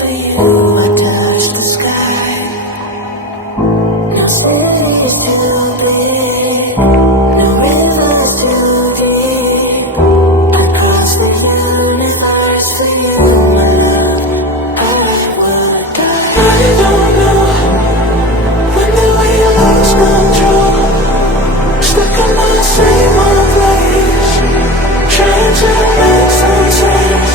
for you, I touch the sky. No city's too big, no river's too deep. I cross the universe for you, my love. I would die. I don't know when the way you lost control. Stuck in the same old place, trying to make some sense.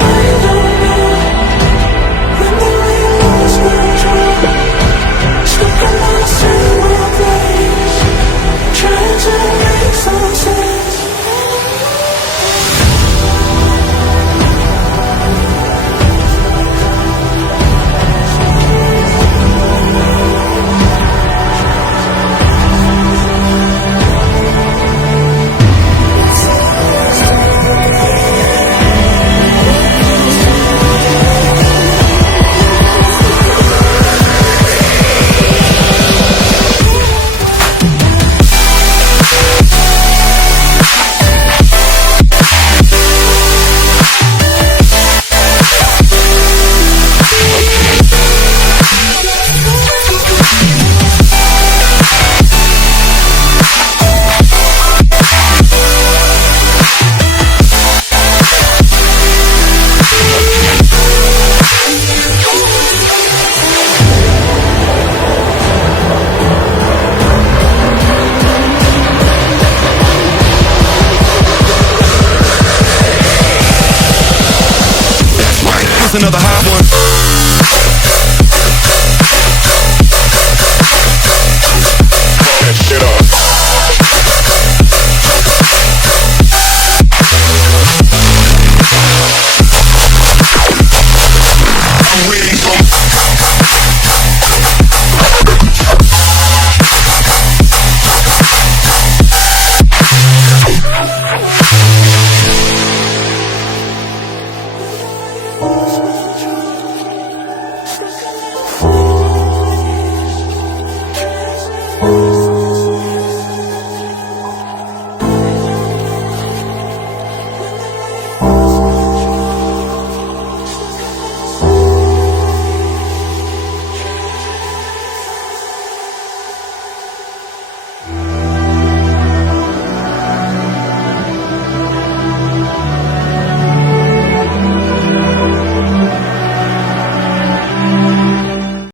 I don't know when the way you lost control. Stuck in the same old place, trying to make some sense. Another hot one.